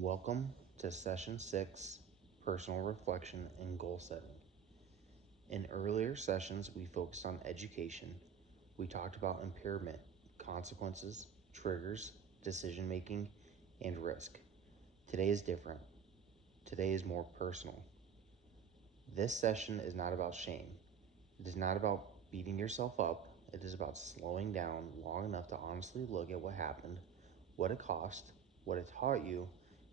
Welcome to Session 6, Personal Reflection and Goal Setting. In earlier sessions, we focused on education. We talked about impairment, consequences, triggers, decision-making, and risk. Today is different. Today is more personal. This session is not about shame. It is not about beating yourself up. It is about slowing down long enough to honestly look at what happened, what it cost, what it taught you,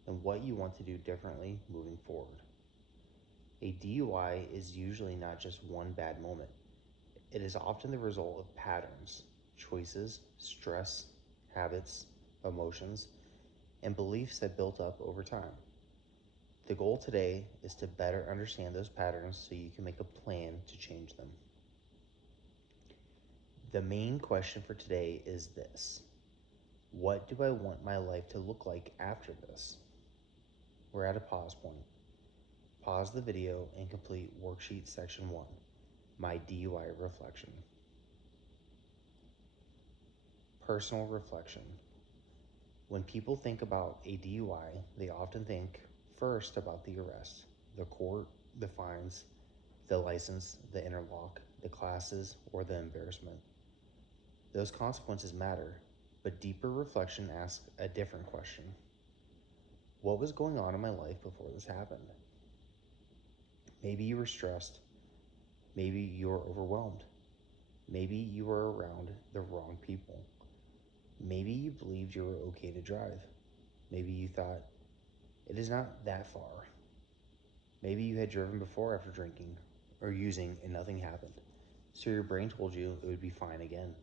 and what you want to do differently moving forward. A DUI is usually not just one bad moment. It is often the result of patterns, choices, stress, habits, emotions, and beliefs that built up over time. The goal today is to better understand those patterns so you can make a plan to change them. The main question for today is this: what do I want my life to look like after this? We're at a pause point. Pause the video and complete worksheet section 1, my DUI reflection. Personal reflection. When people think about a DUI, they often think first about the arrest, the court, the fines, the license, the interlock, the classes, or the embarrassment. Those consequences matter, but deeper reflection asks a different question. What was going on in my life before this happened? Maybe you were stressed. Maybe you were overwhelmed. Maybe you were around the wrong people. Maybe you believed you were okay to drive. Maybe you thought, it is not that far. Maybe you had driven before after drinking or using and nothing happened, so your brain told you it would be fine again.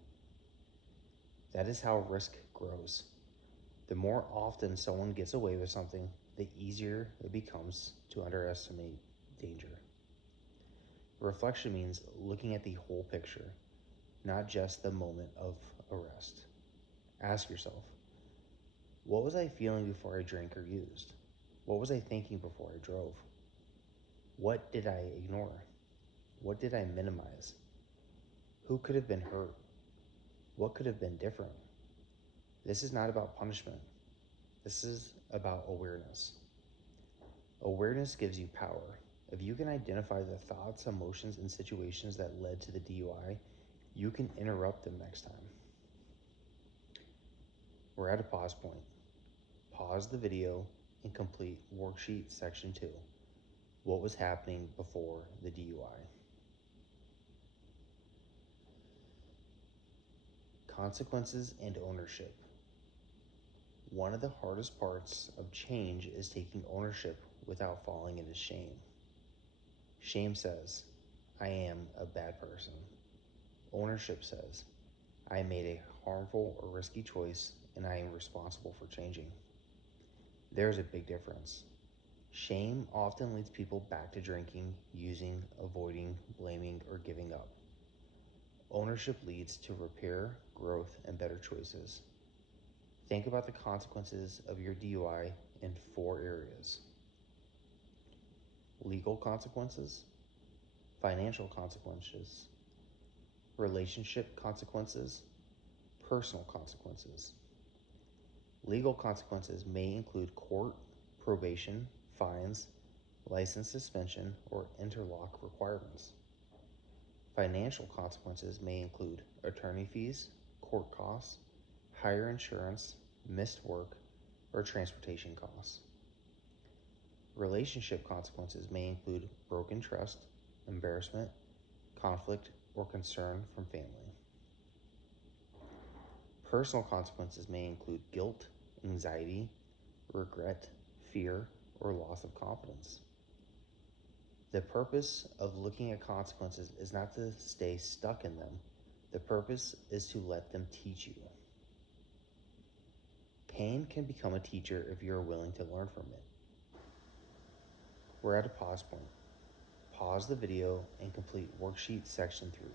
That is how risk grows. The more often someone gets away with something, the easier it becomes to underestimate danger. Reflection means looking at the whole picture, not just the moment of arrest. Ask yourself, what was I feeling before I drank or used? What was I thinking before I drove? What did I ignore? What did I minimize? Who could have been hurt? What could have been different? This is not about punishment. This is about awareness. Awareness gives you power. If you can identify the thoughts, emotions, and situations that led to the DUI, you can interrupt them next time. We're at a pause point. Pause the video and complete worksheet section 2. What was happening before the DUI? Consequences and ownership. One of the hardest parts of change is taking ownership without falling into shame. Shame says, I am a bad person. Ownership says, I made a harmful or risky choice and I am responsible for changing. There's a big difference. Shame often leads people back to drinking, using, avoiding, blaming, or giving up. Ownership leads to repair, growth, and better choices. Think about the consequences of your DUI in 4 areas: legal consequences, financial consequences, relationship consequences, personal consequences. Legal consequences may include court, probation, fines, license suspension, or interlock requirements. Financial consequences may include attorney fees, court costs, higher insurance, missed work, or transportation costs. Relationship consequences may include broken trust, embarrassment, conflict, or concern from family. Personal consequences may include guilt, anxiety, regret, fear, or loss of confidence. The purpose of looking at consequences is not to stay stuck in them. The purpose is to let them teach you. Pain can become a teacher if you're willing to learn from it. We're at a pause point. Pause the video and complete worksheet section 3,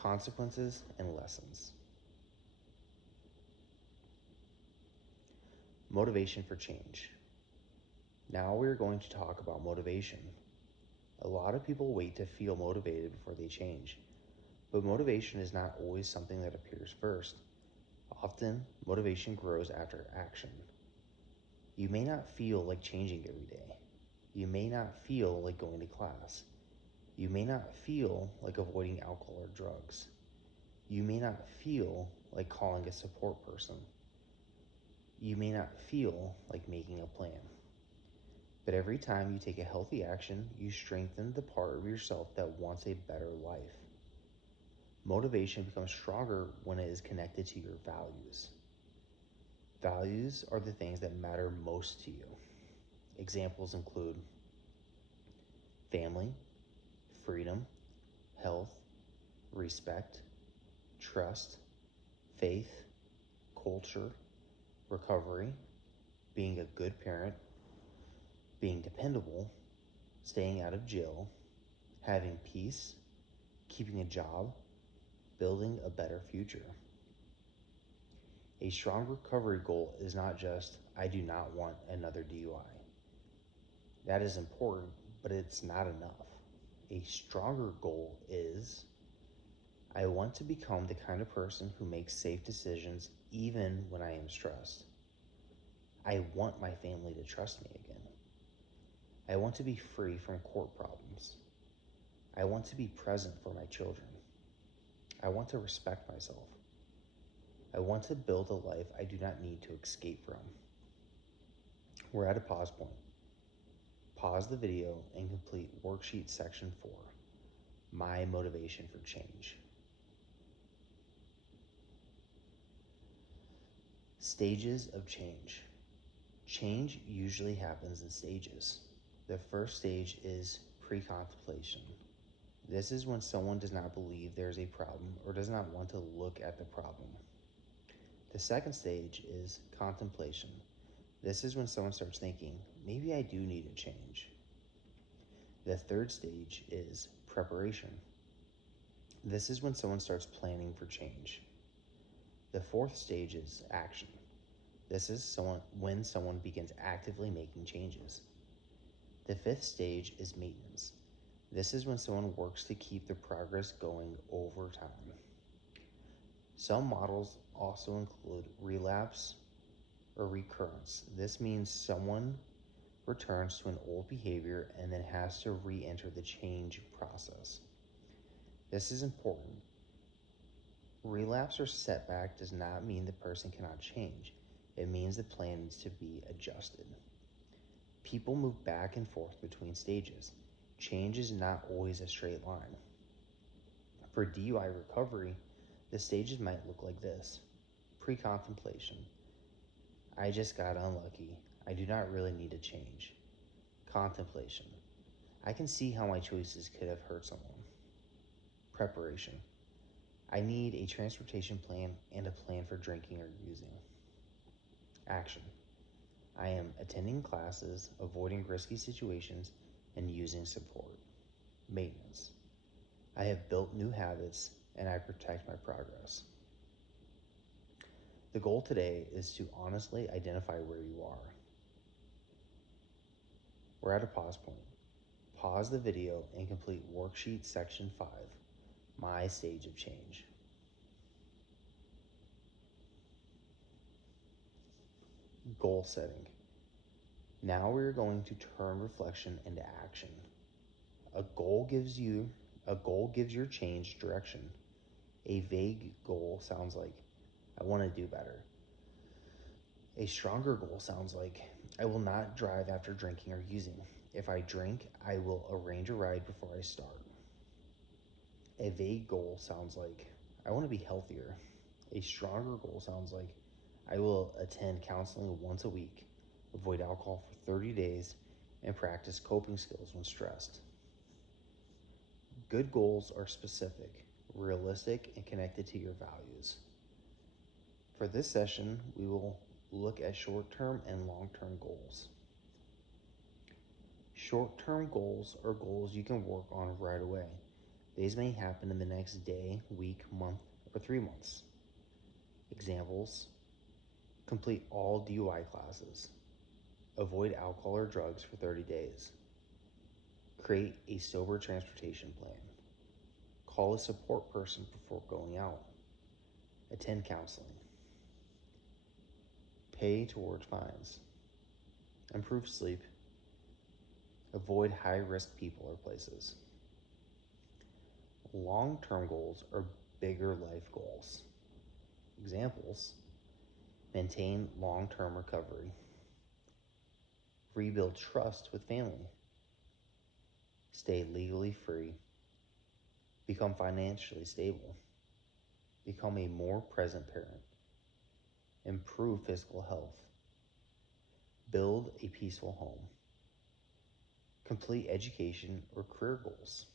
consequences and lessons. Motivation for change. Now we're going to talk about motivation. A lot of people wait to feel motivated before they change, but motivation is not always something that appears first. Often, motivation grows after action. You may not feel like changing every day. You may not feel like going to class. You may not feel like avoiding alcohol or drugs. You may not feel like calling a support person. You may not feel like making a plan. But every time you take a healthy action, you strengthen the part of yourself that wants a better life. Motivation becomes stronger when it is connected to your values. Values are the things that matter most to you. Examples include family, freedom, health, respect, trust, faith, culture, recovery, being a good parent, being dependable, staying out of jail, having peace, keeping a job, building a better future. A strong recovery goal is not just, I do not want another DUI. That is important, but it's not enough. A stronger goal is, I want to become the kind of person who makes safe decisions even when I am stressed. I want my family to trust me again. I want to be free from court problems. I want to be present for my children. I want to respect myself. I want to build a life I do not need to escape from. We're at a pause point. Pause the video and complete worksheet section 4, My Motivation for Change. Stages of change. Change usually happens in stages. The first stage is pre-contemplation. This is when someone does not believe there's a problem or does not want to look at the problem. The second stage is contemplation. This is when someone starts thinking, maybe I do need a change. The third stage is preparation. This is when someone starts planning for change. The fourth stage is action. This is when someone begins actively making changes. The fifth stage is maintenance. This is when someone works to keep the progress going over time. Some models also include relapse or recurrence. This means someone returns to an old behavior and then has to re-enter the change process. This is important. Relapse or setback does not mean the person cannot change. It means the plan needs to be adjusted. People move back and forth between stages. Change is not always a straight line. For DUI recovery, the stages might look like this. Pre-contemplation. I just got unlucky. I do not really need to change. Contemplation. I can see how my choices could have hurt someone. Preparation. I need a transportation plan and a plan for drinking or using. Action. I am attending classes, avoiding risky situations, and using support. Maintenance. I have built new habits and I protect my progress. The goal today is to honestly identify where you are. We're at a pause point. Pause the video and complete worksheet section 5, My Stage of Change. Goal setting. Now we're going to turn reflection into action. A goal gives your change direction. A vague goal sounds like, I want to do better. A stronger goal sounds like, I will not drive after drinking or using. If I drink, I will arrange a ride before I start. A vague goal sounds like, I want to be healthier. A stronger goal sounds like, I will attend counseling once a week, avoid alcohol for 30 days, and practice coping skills when stressed. Good goals are specific, realistic, and connected to your values. For this session, we will look at short-term and long-term goals. Short-term goals are goals you can work on right away. These may happen in the next day, week, month, or 3 months. Examples: complete all DUI classes, avoid alcohol or drugs for 30 days, create a sober transportation plan, call a support person before going out, attend counseling, pay towards fines. improve sleep, avoid high-risk people or places. Long-term goals are bigger life goals. Examples: maintain long-term recovery, rebuild trust with family, stay legally free, become financially stable, become a more present parent, improve physical health, build a peaceful home, complete education or career goals.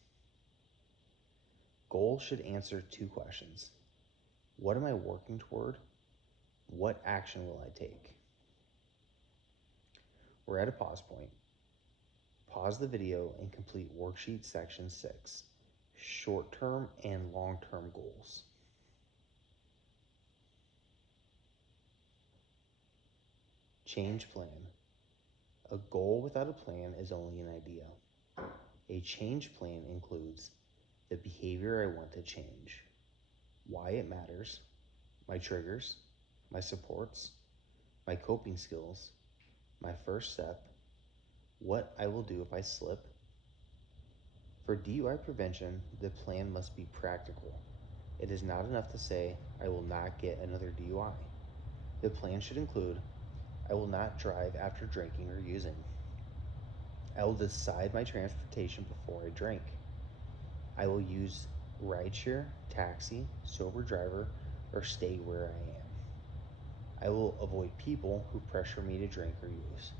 Goals should answer two questions. What am I working toward? What action will I take? We're at a pause point. Pause the video and complete worksheet section 6, short-term and long-term goals. Change plan. A goal without a plan is only an idea. A change plan includes the behavior I want to change, why it matters, my triggers, my supports, my coping skills, my first step, what I will do if I slip. For DUI prevention, the plan must be practical. It is not enough to say, I will not get another DUI. The plan should include, I will not drive after drinking or using. I will decide my transportation before I drink. I will use rideshare, taxi, sober driver, or stay where I am. I will avoid people who pressure me to drink or use.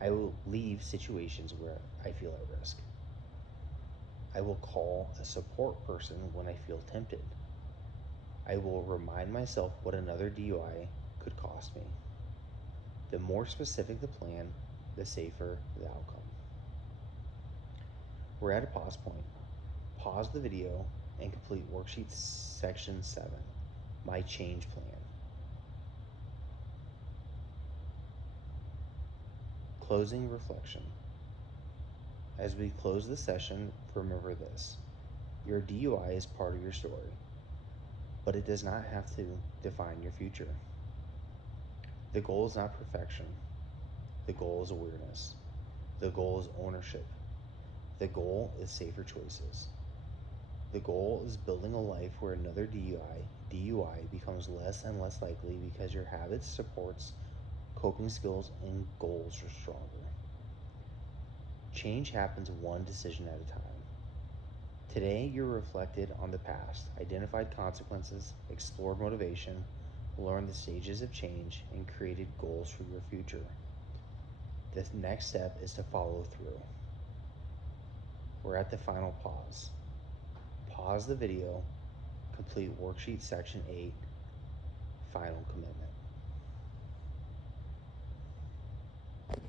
I will leave situations where I feel at risk. I will call a support person when I feel tempted. I will remind myself what another DUI could cost me. The more specific the plan, the safer the outcome. We're at a pause point. Pause the video and complete worksheet section 7, my change plan. Closing reflection. As we close the session, remember this. Your DUI is part of your story, but it does not have to define your future. The goal is not perfection. The goal is awareness. The goal is ownership. The goal is safer choices. The goal is building a life where another DUI becomes less and less likely because your habits, supports, coping skills, and goals are stronger. Change happens one decision at a time. Today, you reflected on the past, identified consequences, explored motivation, learned the stages of change, and created goals for your future. The next step is to follow through. We're at the final pause. Pause the video, complete worksheet section 8, final commitment.